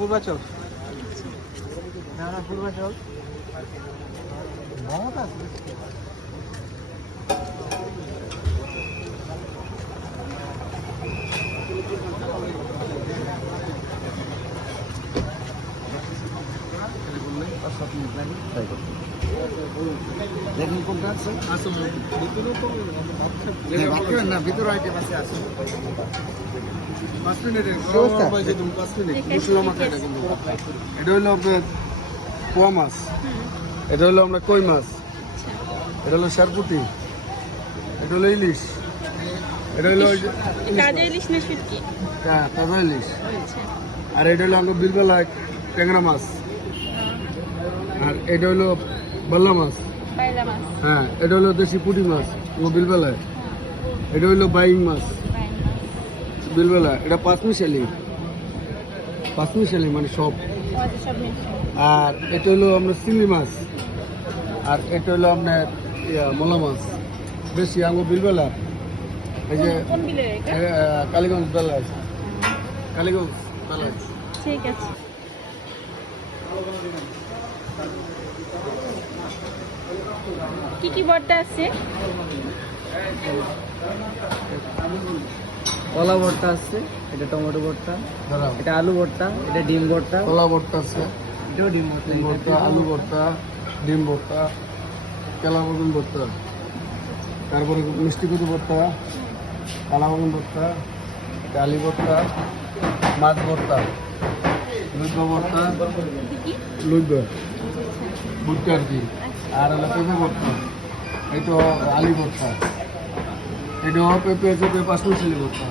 পূর্বাচল। না না পূর্বাচল বহুত আছে। দেখুন কোনটা আছে না ভিতরে আইটেম আছে আছে 5 মিনিটের এটা হলো আপনার পোয়া মাছ, এটা হলো আমরা কই মাছ, এটা হলো শারপুটি, এটা হলো ইলিশ, এটা হলো তাজা ইলিশ না শুটকি? হ্যাঁ তাজা ইলিশ। আর এটা হলো আমরা বিলবেলা ট্যাংরা মাছ, আর এটা হলো বাল্লা মাছ। হ্যাঁ এটা হলো দেশি পুঁটি মাছ ও বিলবেলায়। এটা হলো বাইং মাছ বিলবেলা। এটা পাঁচমিশালি মানে সব। আর এটা হলো আপনার চিংড়ি মাছ, আর এটা হলো আপনার মোলা মাছ বেশি আঙুর বিলবেলা। এই যে কালীগঞ্জ বেলায়, কালীগঞ্জ বেলায়। ঠিক আছে। কি কি ভর্তা আছে? কলা ভর্তা আছে, এটা টমেটো ভর্তা, এটা আলু ভর্তা, এটা ডিম ভর্তা। কলা ভর্তা আছে, এটাও ডিম ভর্তা, আলু ভর্তা, ডিম ভর্তা, কেলা বেগুন ভর্তা, তারপরে মিষ্টি কুচু ভর্তা, কালা বেগুন ভর্তা, ডালি ভর্তা, মাছ ভর্তা, লুইব ভর্তা, লুইব ভর্তা আর কি। আর হলো পেঁপে ভর্তা, এই তো আলি ভর্তা, এটা পেঁপে পাঁচমিশালি ভর্তা।